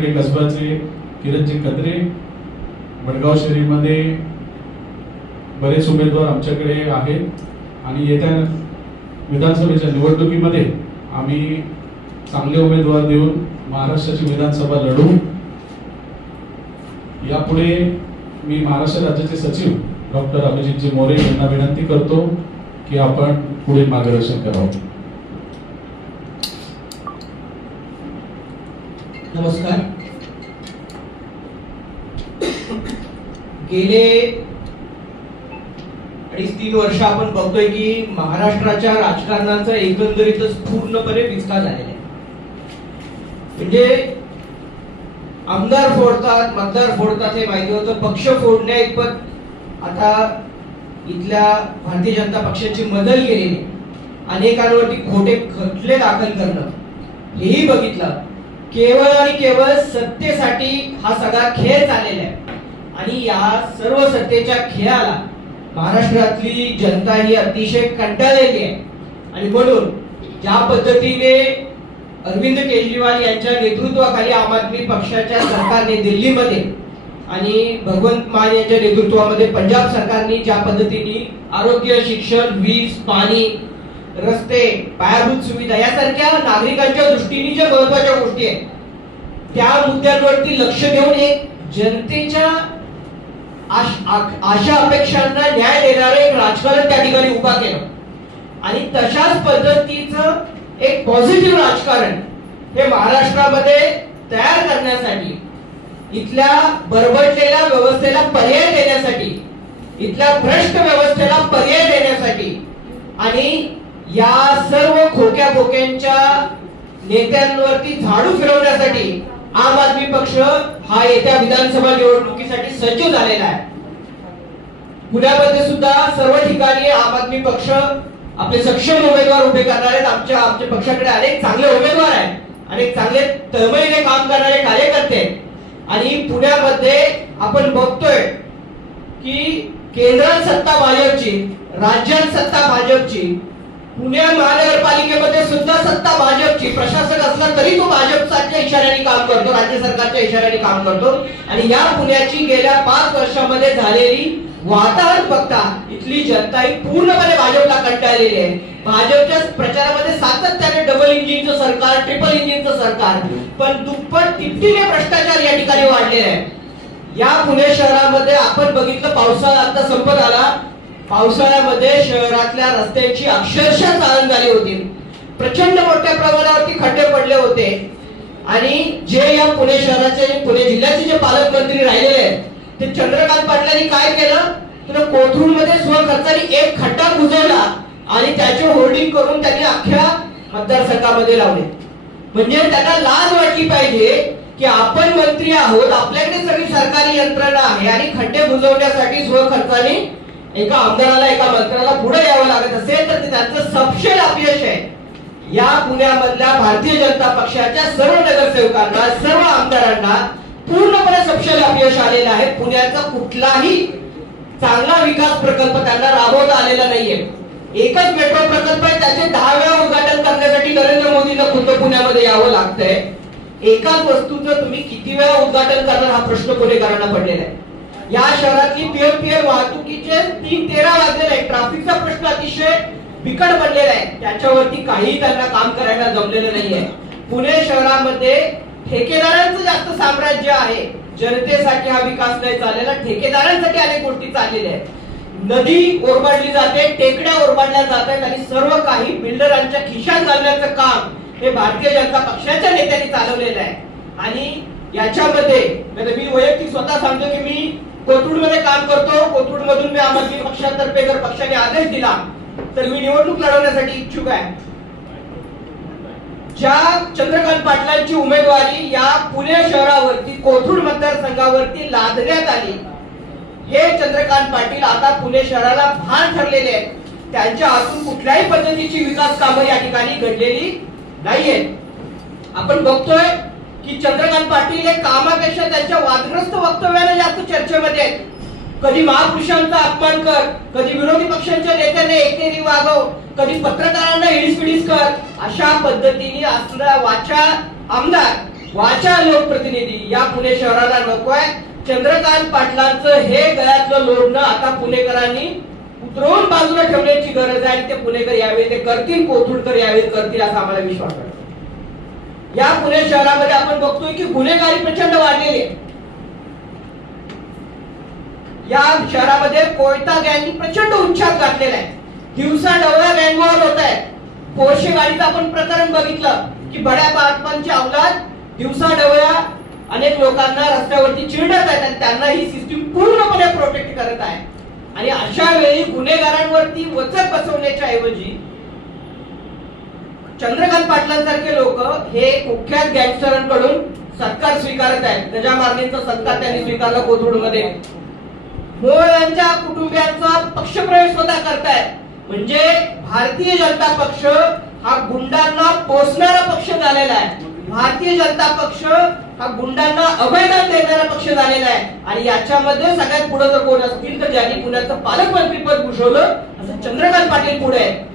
आमच्याकडे कसबाचे किरणजी कदरे वडगाव शहरीमध्ये बरेच उमेदवार आमच्याकडे आहेत. आणि येत्या विधानसभेच्या निवडणुकीमध्ये आम्ही चांगले उमेदवार देऊन महाराष्ट्राची विधानसभा लढू. यापुढे मी महाराष्ट्र राज्याचे सचिव डॉक्टर अभिजितजी मोरे यांना विनंती करतो की आपण पुढे मार्गदर्शन करावं. नमस्कार. गेले अडीच तीन वर्ष आपण बघतोय की महाराष्ट्राच्या राजकारणाचा एकंदरीतच पूर्णपणे विस्तार झालेला आहे. म्हणजे आमदार फोडतात मतदार फोडतात हे माहिती होतं. पक्ष फोडण्या इतपत आता इथल्या भारतीय जनता पक्षाची मदल केलेली अनेकांवरती खोटे खटले दाखल करणं. हेही बघितलं. केवळ आणि केवळ सत्तेसाठी हा सगळा खेळ चाललेला आहे. आणि या सर्व सत्तेच्या खेळाला महाराष्ट्रातली जनता ही अतिशय कंटाळलेली आहे. आणि म्हणून ज्या पद्धतीने अरविंद केजरीवाल यांच्या नेतृत्वाखाली आम आदमी पक्षाच्या सरकारने दिल्लीमध्ये आणि भगवंत मान यांच्या नेतृत्वामध्ये पंजाब सरकारने ज्या पद्धतीने आरोग्य शिक्षण वीज पाणी रस्ते पायाभूत सुविधा यासारख्या नागरिकांच्या दृष्टीने ज्या महत्त्वाच्या गोष्टी आहेत त्या मुद्द्यांवरती लक्ष देऊन एक जनतेच्या आश- आ- अपेक्षांना न्याय देणारं एक राजकारण त्या ठिकाणी उभा केलं. आणि तशाच पद्धतीचं एक पॉझिटिव्ह राजकारण हे महाराष्ट्रामध्ये तयार करण्यासाठी इथल्या बरबटलेल्या व्यवस्थेला पर्याय देण्यासाठी इथल्या भ्रष्ट व्यवस्थेला पर्याय देण्यासाठी आणि या सर्व खोक्या खोक्यांच्या नेत्यांवरती झाडू फिरवण्यासाठी आम आदमी पक्ष हा येत्या विधानसभा निवडणुकीसाठी सज्ज झालेला आहे. पुण्यामध्ये सुद्धा सर्व ठिकाणी आम आदमी पक्ष आपले सक्षम उमेदवार उभे करणार आहेत. आमच्या आमच्या पक्षाकडे अनेक चांगले उमेदवार आहेत. अनेक चांगले तळमळीने काम करणारे कार्यकर्ते आणि पुण्यामध्ये आपण बघतोय की केंद्रात सत्ता भाजपची राज्यात सत्ता भाजपची पुणे महानगरपालिकेमध्ये सुद्धा सत्ता भाजपची. प्रशासक असला तरी तो भाजपच्या इशाऱ्याने काम करतो राज्य सरकारच्या इशाऱ्याने काम करतो. आणि या पुण्याची गेल्या पाच वर्षामध्ये झालेली वातावरण बघता इथली जनता ही पूर्णपणे भाजपला कंटाळलेली आहे. भाजपच्या प्रचारामध्ये सातत्याने डबल इंजिनचं सरकार ट्रिपल इंजिनचं सरकार. पण दुप्पट तिपटीने भ्रष्टाचार या ठिकाणी वाढलेला आहे. या पुणे शहरामध्ये आपण बघितलं पावसाळा आता संपत आला. पावसाळ्यामध्ये शहरातल्या रस्त्यांची अक्षरशः चालन झाली होती. प्रचंड मोठ्या प्रमाणावरती खड्डे पडले होते. आणि जे या पुणे शहराचे पुणे जिल्ह्याचे जे पालकमंत्री राहिलेले आहेत ते चंद्रकांत पाटलांनी काय केलं? तर कोथरूडमध्ये स्वखर्चाने एक खड्डा बुजवला आणि त्याचे होर्डिंग करून त्यांनी अख्ख्या मतदारसंघामध्ये लावले. म्हणजे त्यांना लाज वाटली पाहिजे की आपण मंत्री आहोत आपल्याकडे सगळी सरकारी यंत्रणा आहे आणि खड्डे बुजवण्यासाठी स्वखर्चाने एका आमदाराला एका मंत्र्याला पुढे यावं लागत असेल तर ते त्यांचं सपशेल अपयश आहे. या पुण्यामधल्या भारतीय जनता पक्षाच्या सर्व नगरसेवकांना सर्व आमदारांना पूर्णपणे सपशेल अपयश आलेलं आहे. पुण्याचा कुठलाही चांगला विकास प्रकल्प त्यांना राबवता आलेला नाहीये. एकच मेट्रो प्रकल्प आहे त्याचे दहा वेळा उद्घाटन करण्यासाठी नरेंद्र मोदींना खुद्द पुण्यामध्ये यावं लागतंय. एकाच वस्तूचं तुम्ही किती वेळा उद्घाटन करणार हा प्रश्न पुणेकरांना पडलेला आहे. या शहरातली पियर पियर वाहतुकीचे तीन तेरा वाजलेले आहे ट्रॅफिकचा प्रश्न अतिशय बिकट बनलेला आहे. त्याच्यावरती काही त्यांना काम करायला जमलेलं नाहीये पुणे शहरामध्ये ठेकेदारांचं जास्त साम्राज्य आहे. जनतेसाठी हा विकास नाही चाललेला ठेकेदारांसाठी अनेक गोष्टी चाललेल्या आहेत. नदी ओरबाडली जाते टेकड्या ओरबाडल्या जात आहेत आणि सर्व काही बिल्डरांच्या खिशात घालण्याचं काम हे भारतीय जनता पक्षाच्या नेत्यांनी चालवलेलं आहे. आणि याच्यामध्ये म्हणजे मी वैयक्तिक स्वतः सांगतो की मी कोथरूडमध्ये काम करतो. कोथरूडमधून मी आम आदमी पक्षातर्फे जर पक्षाने आदेश दिला तर मी निवडणूक लढवण्यासाठी इच्छुक आहे. ज्या चंद्रकांत पाटलांची उमेदवारी या पुणे शहरावरती कोथरूड मतदारसंघावरती लादण्यात आली हे चंद्रकांत पाटील आता पुणे शहराला भान ठरलेले आहेत. त्यांच्या हातून कुठल्याही पद्धतीची विकास कामं या ठिकाणी घडलेली नाहीयेत. आपण बघतोय की चंद्रकांत पाटील हे कामापेक्षा त्यांच्या वादग्रस्त वक्तव्याने जास्त चर्चेमध्ये आहेत. कधी महापुरुषांचा अपमान कर कधी विरोधी पक्षांच्या नेत्याने एकेरी वागव कधी पत्रकारांना हिडीस पिडीस कर अशा पद्धतीने असणारा वाचा आमदार वाचा लोकप्रतिनिधी या पुणे शहराला नको आहे चंद्रकांत पाटलांचं हे गळ्यातलं लोडणं आता पुणेकरांनी उतरवून बाजूला ठेवण्याची गरज आहे आणि ते पुणेकर यावेळी ते करतील कोथरूडकर यावेळी करतील असा आम्हाला विश्वास वाटतो या पुणे शहरामध्ये आपण बघतोय की गुन्हेगारी प्रचंड वाढलेली आहे. या शहरामध्ये कोयता गँगनी प्रचंड उच्चार गाठलेला आहे. दिवसा डवळ्या गँगवर होत आहे. पोरशे गाडीचं आपण प्रकरण बघितलं की बड्या बातम्यांची अवलाद दिवसा डवळ्या अनेक लोकांना रस्त्यावरती चिरडत आहेत आणि त्यांना ही सिस्टीम पूर्णपणे प्रोटेक्ट करत आहे. आणि अशा वेळी गुन्हेगारांवरती वचक बसवण्याच्या ऐवजी चंद्रकांत पाटलांसारखे लोक हे कुख्यात गँगस्टरांकडून सत्कार स्वीकारत आहेत. गजा मारणीचा सत्कार त्यांनी स्वीकारला कोथरूडमध्ये. मोळ यांच्या कुटुंबियांचा पक्षप्रवेश स्वतः करतायत. म्हणजे भारतीय जनता पक्ष हा गुंडांना पोसणारा पक्ष झालेला आहे. भारतीय जनता पक्ष हा गुंडांना अभयदान देणारा पक्ष झालेला आहे. आणि याच्यामध्ये सगळ्यात पुढे जर कोण असतील तर ज्यांनी पुण्याचं पालकमंत्री पद भूषवलं असं चंद्रकांत पाटील पुढे आहे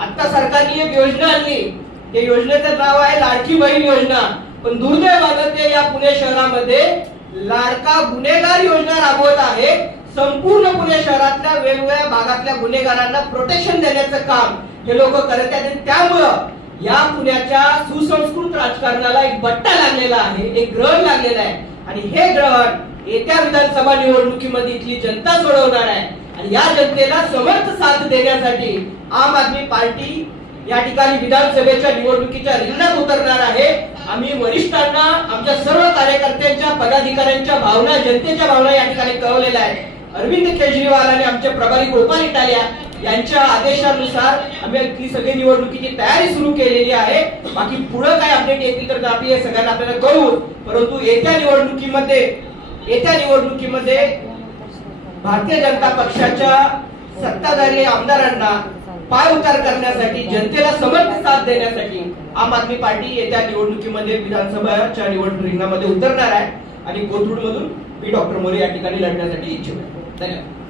आता सरकारने एक योजना आणली. या योजनेचं नाव आहे लाडकी बहीण योजना. पण दुर्दैवानं ते या पुणे शहरामध्ये लाडका गुन्हेगार योजना राबवत आहे. संपूर्ण पुणे शहरातल्या वेगवेगळ्या भागातल्या गुन्हेगारांना प्रोटेक्शन देण्याचं काम हे लोक करत आहेत. त्यामुळं या पुण्याच्या सुसंस्कृत राजकारणाला एक बट्टा लागलेला आहे एक ग्रहण लागलेला आहे. आणि हे ग्रहण येत्या विधानसभा निवडणुकीमध्ये इथली जनता सोडवणार आहे. आणि या जनतेला समर्थ साथ देण्यासाठी आम आदमी पार्टी या ठिकाणी विधानसभेच्या निवडणुकीच्या रिंगणात उतरणार आहे. आम्ही वरिष्ठांना आमच्या सर्व कार्यकर्त्यांच्या पदाधिकाऱ्यांच्या भावना जनतेच्या भावना या ठिकाणी कळवलेल्या आहेत. अरविंद केजरीवाल आणि आमचे प्रभारी गोपाल इटालिया यांच्या आदेशानुसार आम्ही ती सगळी निवडणुकीची तयारी सुरू केलेली आहे. बाकी पुढे काय अपडेट येतील तर आम्ही हे सगळ्यांना आपल्याला कळवू परंतु येत्या निवडणुकीमध्ये येत्या निवडणुकीमध्ये भारतीय जनता पक्षाच्या सत्ताधारी आमदारांना पाय उतार करण्यासाठी जनतेला समर्थ साथ देण्यासाठी आम आदमी पार्टी येत्या निवडणुकीमध्ये विधानसभाच्या निवडणूक रिंगणामध्ये उतरणार आहे आणि कोथरूड मधून मी डॉक्टर मोरे या ठिकाणी लढण्यासाठी इच्छुक आहे धन्यवाद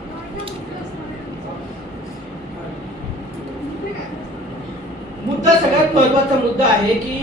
मुद्दा सगळ्यात महत्त्वाचा मुद्दा आहे की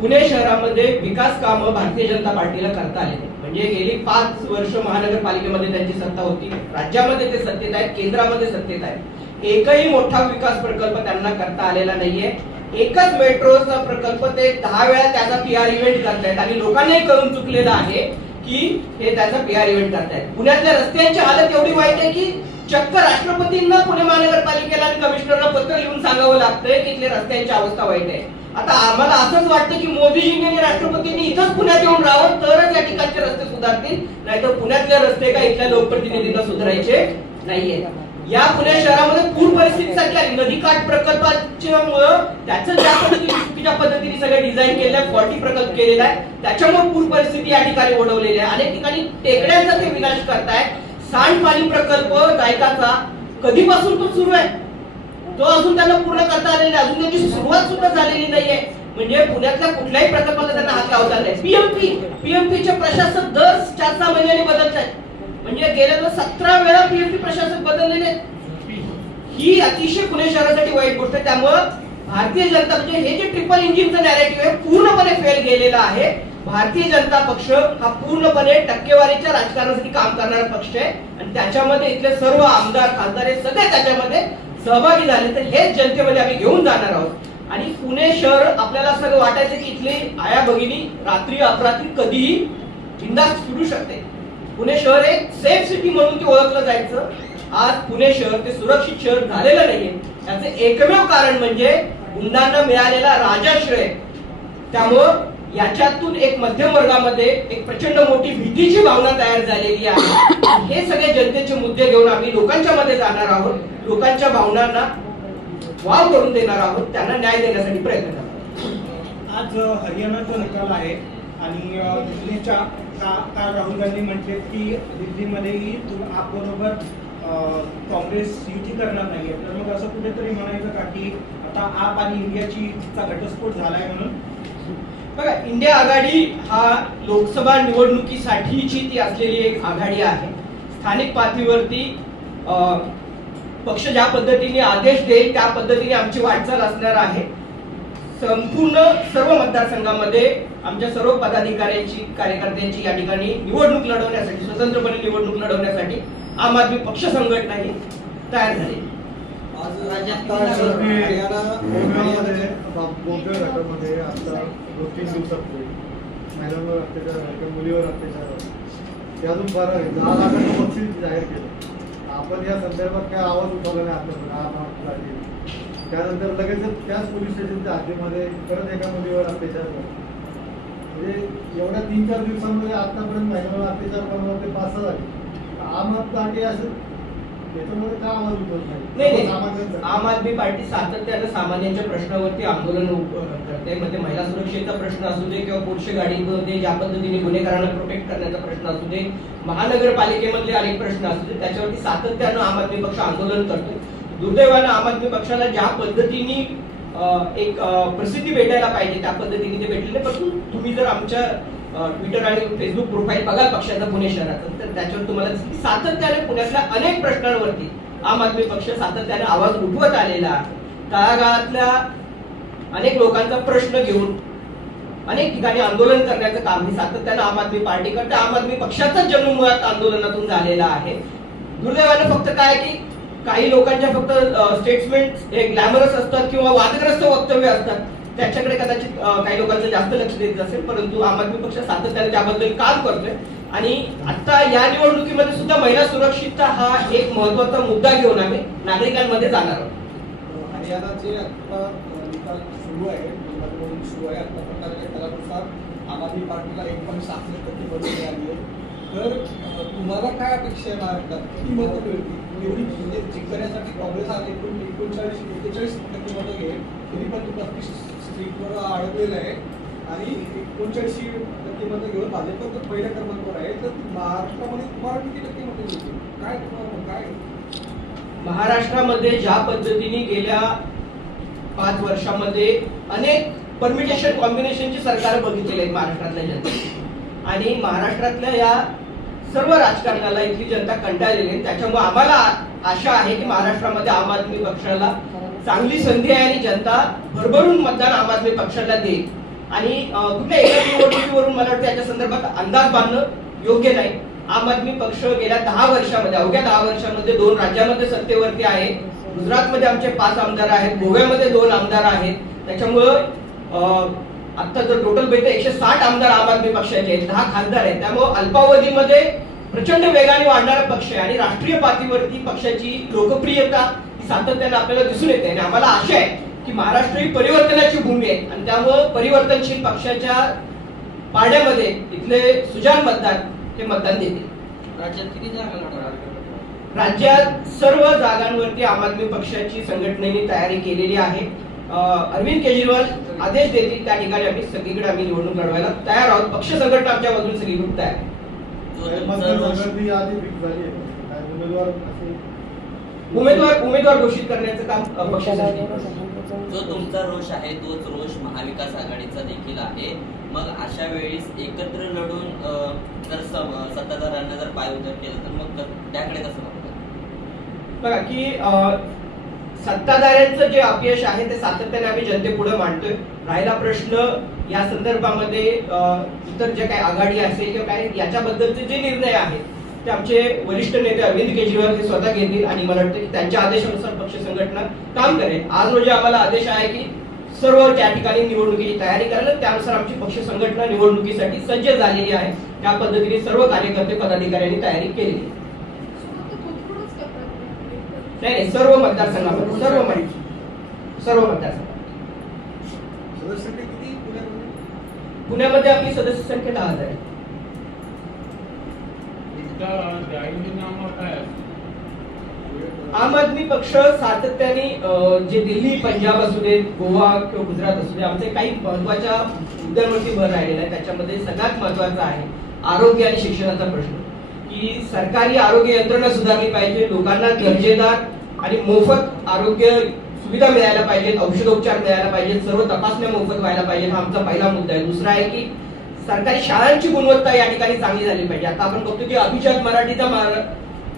पुणे शहरामध्ये विकास कामं भारतीय जनता पार्टीला करता आले नाही. म्हणजे गेली पाच वर्ष महानगरपालिकेमध्ये त्यांची सत्ता होती. राज्यामध्ये ते सत्तेत आहेत केंद्रामध्ये सत्तेत आहेत. एकही मोठा विकास प्रकल्प त्यांना करता आलेला नाहीये. एकच मेट्रोचा प्रकल्प ते दहा वेळा त्याचा पी आर इव्हेंट करतायत आणि लोकांनाही करून चुकलेलं आहे की हे त्याचा पी आर इव्हेंट करतायत. पुण्यातल्या रस्त्यांची हालत एवढी वाईट आहे की चक्क राष्ट्रपतींना पुणे महानगरपालिकेला आणि कमिशनरला पत्र लिहून सांगावं लागतंय की इथल्या रस्त्यांची अवस्था वाईट आहे. आता आम्हाला असंच वाटतं की मोदीजींनी आणि राष्ट्रपतींनी इथंच पुण्यात येऊन राहावं तरच या ठिकाणचे रस्ते सुधारतील. नाहीतर पुण्यातले रस्ते का इथल्या लोकप्रतिनिधींना सुधारायचे नाहीये. या पुणे शहरामध्ये पूर परिस्थिती सारखी आली नदीकाठ प्रकल्पाच्या मुळे त्याचं ज्या पद्धतीने चुकीच्या पद्धतीने सगळे डिझाईन केलं आहे फॉर्टी प्रकल्प केलेला आहे त्याच्यामुळे पूर परिस्थिती या ठिकाणी ओढवलेली आहे. अनेक ठिकाणी टेकड्यांचा ते विनाश करताय सांडपाणी प्रकल्प जायकाचा कधीपासून तो सुरू आहे? तो अजून त्यांना पूर्ण करता आलेला नाही. अजून त्याची सुरुवात सुद्धा झालेली नाहीये. म्हणजे पुण्यातल्या कुठल्याही प्रकल्पाला त्यांना हात लावता नाही. पीएमपी पीएमपी चे प्रशासक दर चार सहा महिन्याने बदलत आहेत म्हणजे गेल्या सतरा वेळा पीएमपी प्रशासक बदललेले आहेत. ही अतिशय पुणे शहरासाठी वाईट गोष्ट आहे. त्यामुळं भारतीय जनता म्हणजे हे जे ट्रिपल इंजिनचं नॅरेटिव्ह आहे पूर्णपणे फेल गेलेला आहे. भारतीय जनता पक्ष हा पूर्णपणे टक्केवारीच्या राजकारणासाठी काम करणारा पक्ष आहे. आणि त्याच्यामध्ये इथले सर्व आमदार खासदार हे सगळे त्याच्यामध्ये सहभागी झाले तर हेच जनतेमध्ये आम्ही घेऊन जाणार आहोत. आणि पुणे शहर आपल्याला सगळं वाटायचं की इथले आया भगिनी रात्री अपरात्री कधीही बिंदास फिरू शकते. पुणे शहर एक सेफ सिटी म्हणून ते ओळखलं जायचं. आज पुणे शहर ते सुरक्षित शहर झालेलं नाहीये. त्याचं एकमेव कारण म्हणजे गुंडांना मिळालेला राजाश्रय त्यामुळं याच्यातून एक मध्यम वर्गामध्ये एक प्रचंड मोठी भीतीची भावना तयार झालेली आहे. हे सगळे जनतेचे मुद्दे घेऊन आम्ही लोकांच्या मध्ये जाणार आहोत. लोकांच्या भावनांना वाव करून देणार आहोत. त्यांना न्याय देण्यासाठी प्रयत्न करणार आज हरियाणाचा निकाल आहे आणि दिल्लीच्या का- काल राहुल गांधी म्हटले की दिल्लीमध्येही तू आप बरोबर काँग्रेस युती करणार नाहीये. तर मग असं कुठेतरी म्हणायचं का की आता आप आणि इंडियाची घटस्फोट झालाय म्हणून? बघा इंडिया आघाडी हा लोकसभा निवडणुकीसाठीची ती असलेली एक आघाडी आहे. स्थानिक पातळीवरती पक्ष ज्या पद्धतीने आदेश देईल त्या पद्धतीने आमची वाटचाल असणार आहे. संपूर्ण सर्व मतदारसंघामध्ये आमच्या सर्व पदाधिकाऱ्यांची कार्यकर्त्यांची या ठिकाणी निवडणूक लढवण्यासाठी स्वतंत्रपणे निवडणूक लढवण्यासाठी आम आदमी पक्ष संघटनाही तयार झाली आज राज्यात आता दोन तीन दिवसापूर्वी महिलांवर अत्याचार झाला मुलीवर अत्याचार झाला ते अजून बरं आहे. दहा लाखाचं बक्षीस जाहीर केलं. आपण या संदर्भात काय आवाज उठवला नाही आपल्याकडे त्यानंतर लगेच त्याच पोलीस स्टेशनच्या हद्दीमध्ये परत एका मुलीवर अत्याचार झाला. म्हणजे एवढ्या तीन चार दिवसांमध्ये आतापर्यंत महिलांवर अत्याचार करणार ते पाच सहा झाले आम आदमी पार्टी असं नाही? नाही. आम आदमी पार्टी सातत्यानं सामान्यांच्या प्रश्नावरती आंदोलन करते. म्हणजे महिला सुरक्षेचा प्रश्न असू दे किंवा पुरुष गाडीमध्ये ज्या पद्धतीने गुन्हेगारांना प्रोटेक्ट करण्याचा प्रश्न असू दे महानगरपालिकेमधले अनेक प्रश्न असू दे त्याच्यावरती सातत्यानं आम आदमी पक्ष आंदोलन करतो. दुर्दैवानं आम आदमी पक्षाला ज्या पद्धतीने एक प्रसिद्धी भेटायला पाहिजे त्या पद्धतीने ते भेटलेले परंतु तुम्ही जर आमच्या ट्विटर आणि फेसबुक प्रोफाईल बघा पक्षाचं पुणे शहराचं. तर त्याच्यावर तुम्हाला सातत्याने पुण्यातल्या अनेक प्रश्नांवरती आम आदमी पक्ष सातत्याने आवाज उठवत आलेला. आहे तळागाळातल्या अनेक लोकांचा प्रश्न घेऊन अनेक ठिकाणी आंदोलन करण्याचं काम ही सातत्यानं आम आदमी पार्टी करते. आम आदमी पक्षाचा जन्म मुळात आंदोलनातून झालेला आहे. दुर्दैवानं फक्त काय की काही लोकांच्या फक्त स्टेटमेंट हे ग्लॅमरस असतात किंवा वादग्रस्त वक्तव्य असतात. त्याच्याकडे कदाचित काही लोकांचं जास्त लक्ष देत असेल परंतु आम आदमी पक्ष सातत्याने त्याबद्दल काम करतोय. आणि आता या निवडणुकीमध्ये सुद्धा महिला सुरक्षितता हा एक महत्त्वाचा मुद्दा घेऊन आम्ही नागरिकांमध्ये जाणार आहोत. हरियाणाचे आता निकाल सुरू आहे निवडणूक सुरू आहे आता प्रकारच्या त्यानुसार आम आदमी पार्टीला एक पॉईंट सात टक्के मतं मिळाली आहे. तर तुम्हाला काय अपेक्षा आहे महाराष्ट्रात किती मतं मिळतील एवढी म्हणजे जिंकण्यासाठी काँग्रेस हा एकूण एकोणचाळीस एक्केचाळीस टक्के मतं घेईल तरी पण तो पस्तीस सीटवर अडकलेलं आहे. आणि एकोणचाळीस टक्के मतं घेऊन भाजप तर पहिल्या क्रमांकावर आहे. तर महाराष्ट्रामध्ये तुम्हाला किती टक्के मतं मिळतील? काय तुम्हाला काय? महाराष्ट्रामध्ये ज्या पद्धतीने गेल्या पाच वर्षामध्ये अनेक परमिटेशन कॉम्बिनेशनची सरकार बघितलेली आहेत महाराष्ट्रातल्या जनते आणि महाराष्ट्रातल्या या सर्व राजकारणाला इथली जनता कंटाळलेली आहे. त्याच्यामुळे आम्हाला आशा आहे की महाराष्ट्रामध्ये आम आदमी पक्षाला चांगली संधी आहे आणि जनता भरभरून मतदान आम आदमी पक्षाला देईल. आणि कुठल्या एका निवडणुकीवरून मला वाटतं याच्या संदर्भात अंदाज बांधणं योग्य नाही. आम आदमी पक्ष गेल्या दहा वर्षामध्ये अवघ्या दहा वर्षामध्ये दोन राज्यामध्ये सत्तेवरती आहे. गुजरातमध्ये आमचे पाच आमदार आहेत गोव्यामध्ये दोन आमदार आहेत. त्याच्यामुळं आता जर टोटल बघितलं एकशे साठ आमदार आम आदमी पक्षाचे आहेत दहा खासदार आहेत. त्यामुळे अल्पावधीमध्ये प्रचंड वेगाने वाढणारा पक्ष आहे आणि राष्ट्रीय पातळीवरती पक्षाची लोकप्रियता सातत्याने आपल्याला दिसून येते आणि आम्हाला आशा आहे की महाराष्ट्र ही परिवर्तनाची भूमी आहे. आणि त्यामुळं परिवर्तनशील पक्षाच्या पाड्यामध्ये इथले सुजान मतदार हे मतदान देतील. राज्यात किती जागा राज्यात सर्व जागांवरती आम आदमी पक्षाची संघटनेने तयारी केलेली आहे. अरविंद केजरीवाल आदेश देतील त्या ठिकाणी आम्ही सगळीकडे आम्ही निवडणूक लढवायला तयार आहोत. पक्ष संघटना आमच्या बाजून सगळीकडून तयार आहे. उमेदवार उमेदवार घोषित करण्याचं काम अं, पक्ष संघटनेने करतो. जो तुमचा रोष आहे तोच रोष महाविकास आघाडीचा देखील आहे. मग अशा वेळेस एकत्र लढून जर सत्ताधाऱ्यांना जर पायउतार केलं तर मग क- त्याकडे कसं बघतात बघा की सत्ताधाऱ्यांचं जे अपयश आहे ते सातत्याने आम्ही जनतेपुढे मांडतोय. राहिला प्रश्न या संदर्भामध्ये इतर जे काही आघाडी असेल किंवा काय याच्याबद्दलचे जे निर्णय आहेत ते आमचे वरिष्ठ नेते अरविंद केजरीवाल हे स्वतः घेतील आणि मला वाटतं की त्यांच्या आदेशानुसार पक्ष संघटना काम करेल. आज रोजी आम्हाला आदेश आहे की सर्व त्या ठिकाणी निवडणुकीची तयारी करायला त्यानुसार आमची पक्ष संघटना निवडणुकीसाठी सज्ज झालेली आहे. त्या पद्धतीने सर्व कार्यकर्ते पदाधिकाऱ्यांनी तयारी केलेली आहे. नाही नाही सर्व मतदारसंघामध्ये सर्व मत- सर्व पुण्यामध्ये? पुण्यामध्ये आपली सदस्य संख्या दहा हजार आहे. आम आदमी पक्ष सातत्याने जे दिल्ली पंजाब असू दे गोवा किंवा गुजरात असू दे आमचे काही महत्त्वाच्या मुद्द्यांवरती भर राहिलेला आहे. त्याच्यामध्ये सगळ्यात महत्त्वाचा आहे आरोग्य आणि शिक्षणाचा प्रश्न. की सरकारी आरोग्य यंत्रणा सुधारली पाहिजे लोकांना दर्जेदार आणि मोफत आरोग्य सुविधा मिळायला पाहिजेत औषधोपचार मिळायला पाहिजेत सर्व तपासण्या मोफत व्हायला पाहिजेत हा आमचा पहिला मुद्दा आहे. दुसरा आहे की सरकारी शाळांची गुणवत्ता या ठिकाणी चांगली झाली पाहिजे. आता आपण बघतो की अभिजात मराठीचा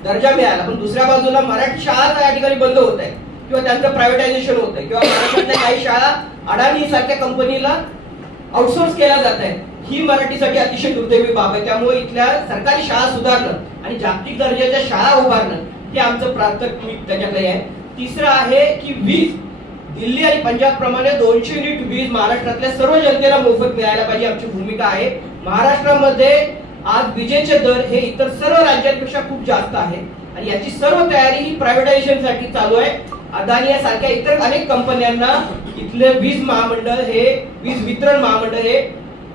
दर्जा मिळाला पण दुसऱ्या बाजूला मराठी शाळा या ठिकाणी बंद होत आहे. किंवा त्यांचं प्रायव्हेटायझेशन होत आहे. किंवा महाराष्ट्रातल्या काही शाळा अडाणी सारख्या कंपनीला आउटसोर्स केल्या जात आहे ही मराठीसाठी अतिशय दुर्दैवी बाब आहे. त्यामुळे इथल्या सरकारी शाळा सुधारणं आणि जागतिक दर्जाच्या शाळा उभारणं हे आमचं प्राथमिक त्याच्याकडे आहे. तिसरं आहे की वीज दिल्ली आणि पंजाब प्रमाणे दोनशे युनिट वीज महाराष्ट्रातल्या सर्व जनतेला मोफत मिळायला पाहिजे आमची भूमिका आहे. महाराष्ट्रामध्ये आज विजेचे दर हे इतर सर्व राज्यांपेक्षा खूप जास्त आहे. आणि याची सर्व तयारी ही प्रायव्हेटायझेशनसाठी चालू आहे. अदानी यासारख्या इतर अनेक कंपन्यांना इथले वीज महामंडळ हे वीज वितरण महामंडळ हे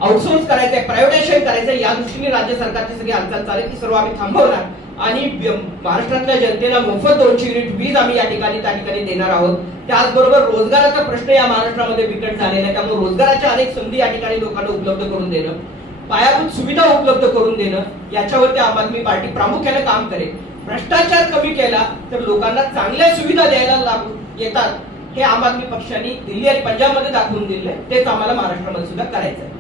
आउटसोर्स करायचंय प्रायव्हेटायझेशन करायचंय. या दृष्टीने राज्य सरकारची सगळी हालचाल चालेल. ती सर्व आम्ही थांबवणार. आणि महाराष्ट्रातल्या जनतेला मोफत दोनशे युनिट वीज आम्ही या ठिकाणी त्या ठिकाणी देणार आहोत. त्याचबरोबर रोजगाराचा प्रश्न या महाराष्ट्रामध्ये बिकट झालेला आहे. त्यामुळे रोजगाराच्या अनेक संधी या ठिकाणी लोकांना उपलब्ध करून देणं पायाभूत सुविधा उपलब्ध करून देणं याच्यावरती आम आदमी पार्टी प्रामुख्याने काम करेल. भ्रष्टाचार कमी केला तर लोकांना चांगल्या सुविधा द्यायला लागू येतात हे आम आदमी पक्षाने दिल्ली आणि पंजाबमध्ये दाखवून दिले तेच आम्हाला महाराष्ट्रामध्ये सुद्धा करायचं आहे